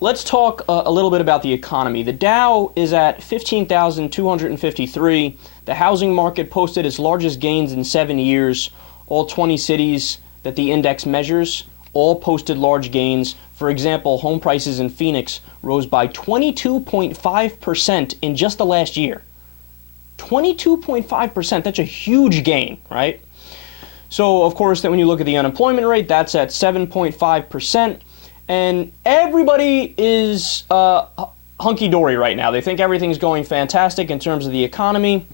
let's talk a little bit about the economy. The Dow is at 15,253. The housing market posted its largest gains in 7 years. All 20 cities that the index measures all posted large gains. For example, home prices in Phoenix rose by 22.5% in just the last year. 22.5%, that's a huge gain, right? So, of course, then when you look at the unemployment rate, that's at 7.5%. And everybody is hunky-dory right now. They think everything's going fantastic in terms of the economy.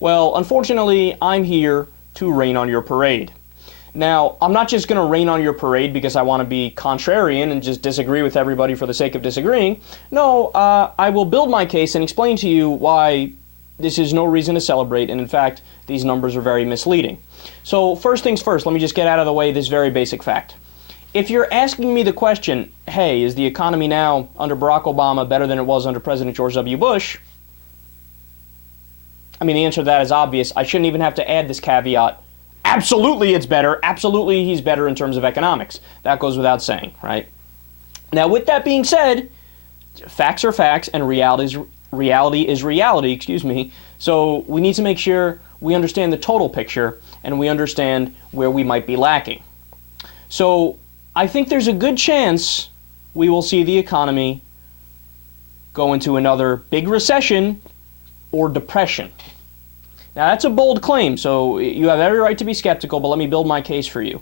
Well, unfortunately, I'm here to rain on your parade. Now, I'm not just going to rain on your parade because I want to be contrarian and just disagree with everybody for the sake of disagreeing. No, I will build my case and explain to you why this is no reason to celebrate, and in fact, these numbers are very misleading. So, first things first, let me just get out of the way this very basic fact. If you're asking me the question, hey, is the economy now under Barack Obama better than it was under President George W. Bush? I mean, the answer to that is obvious. I shouldn't even have to add this caveat. Absolutely it's better. Absolutely he's better in terms of economics. That goes without saying, right? Now, with that being said, facts are facts and reality is reality, So we need to make sure we understand the total picture and we understand where we might be lacking. So I think there's a good chance we will see the economy go into another big recession or depression. Now, that's a bold claim, so you have every right to be skeptical, but let me build my case for you.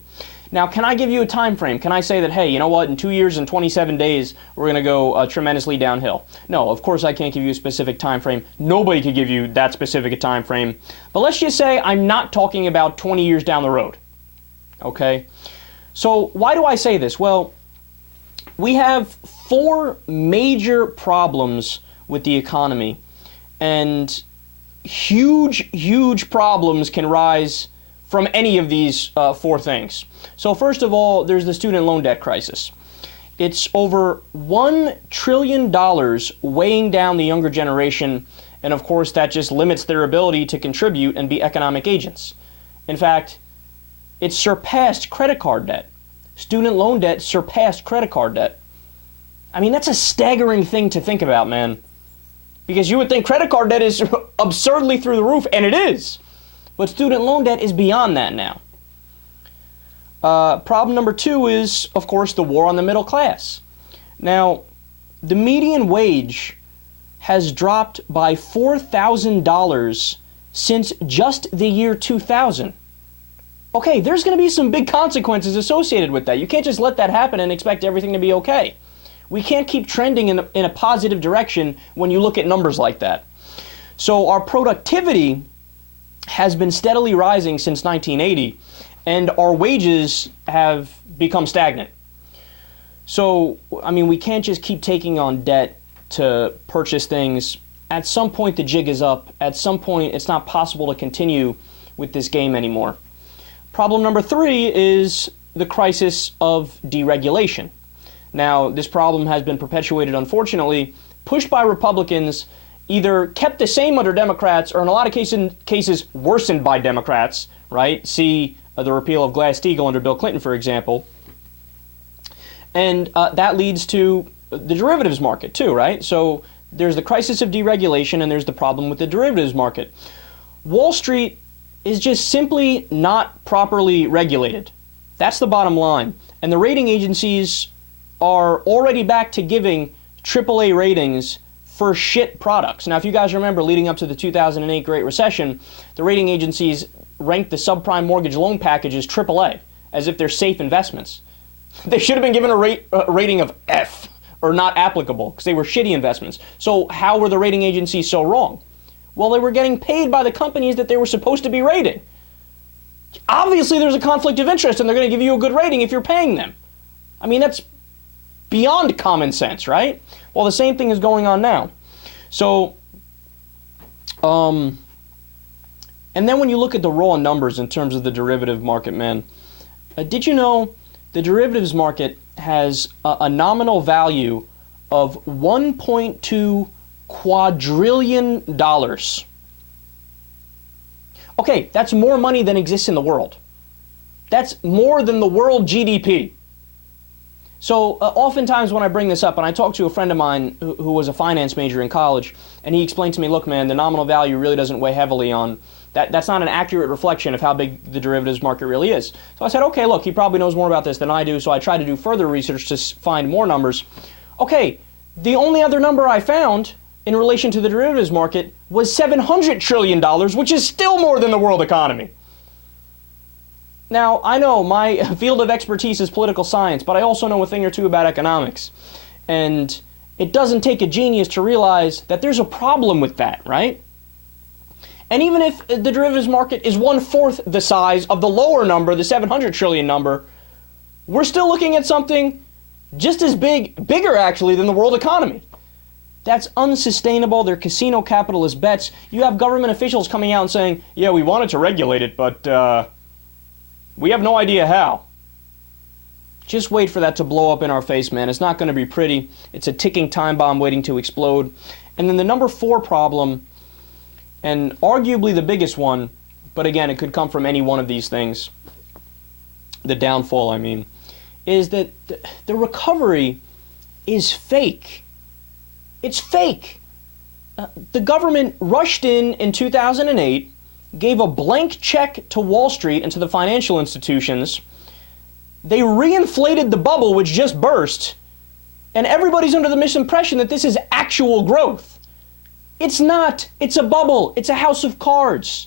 Now, can I give you a time frame? Can I say that, hey, you know what, in 2 years and 27 days, we're going to go tremendously downhill? No, of course I can't give you a specific time frame. Nobody could give you that specific a time frame. But let's just say I'm not talking about 20 years down the road, okay? So why do I say this? Well, we have 4 major problems with the economy, and huge problems can rise from any of these 4 things. So first of all, there's the student loan debt crisis. It's over $1 trillion weighing down the younger generation, and of course that just limits their ability to contribute and be economic agents. In fact, it surpassed credit card debt. Student loan debt surpassed credit card debt. I mean, that's a staggering thing to think about, man. Because you would think credit card debt is absurdly through the roof, and it is. But student loan debt is beyond that now. Problem number 2 is, of course, the war on the middle class. Now, the median wage has dropped by $4,000 since just the year 2000. Okay, there's going to be some big consequences associated with that. You can't just let that happen and expect everything to be okay. We can't keep trending in a positive direction when you look at numbers like that. So our productivity has been steadily rising since 1980, and our wages have become stagnant. So, I mean, we can't just keep taking on debt to purchase things. At some point, the jig is up. At some point, it's not possible to continue with this game anymore. Problem number 3 is the crisis of deregulation. Now, this problem has been perpetuated, unfortunately, pushed by Republicans, either kept the same under Democrats, or in a lot of cases worsened by Democrats, right? See the repeal of Glass-Steagall under Bill Clinton, for example. And that leads to the derivatives market, too, right? So there's the crisis of deregulation, and there's the problem with the derivatives market. Wall Street is just simply not properly regulated. That's the bottom line. And the rating agencies are already back to giving AAA ratings for shit products. Now, if you guys remember, leading up to the 2008 Great Recession, the rating agencies ranked the subprime mortgage loan packages AAA, as if they're safe investments. They should have been given a rating of F, or not applicable, because they were shitty investments. So how were the rating agencies so wrong? Well, they were getting paid by the companies that they were supposed to be rating. Obviously, there's a conflict of interest, and they're going to give you a good rating if you're paying them. I mean, that's beyond common sense, right? Well, the same thing is going on now. So, and then when you look at the raw numbers in terms of the derivative market, man, did you know the derivatives market has a nominal value of $1.2 quadrillion? Okay, that's more money than exists in the world. That's more than the world GDP. So oftentimes when I bring this up, and I talked to a friend of mine who was a finance major in college, and he explained to me, look, man, the nominal value really doesn't weigh heavily on that. That's not an accurate reflection of how big the derivatives market really is. So I said, okay, look, he probably knows more about this than I do, so I tried to do further research to find more numbers. Okay, the only other number I found in relation to the derivatives market was $700 trillion, which is still more than the world economy. Now, I know my field of expertise is political science, but I also know a thing or two about economics. And it doesn't take a genius to realize that there's a problem with that, right? And even if the derivatives market is 1/4 the size of the lower number, the 700 trillion number, we're still looking at something just as bigger actually than the world economy. That's unsustainable. They're casino capitalist bets. You have government officials coming out and saying, yeah, we wanted to regulate it, but we have no idea how. Just wait for that to blow up in our face, man. It's not going to be pretty. It's a ticking time bomb waiting to explode. And then the number 4 problem, and arguably the biggest one, but again, it could come from any one of these things, the downfall, I mean, is that the recovery is fake. It's fake. The government rushed in 2008, gave a blank check to Wall Street and to the financial institutions. They reinflated the bubble, which just burst, and everybody's under the misimpression that this is actual growth. It's not. It's a bubble. It's a house of cards.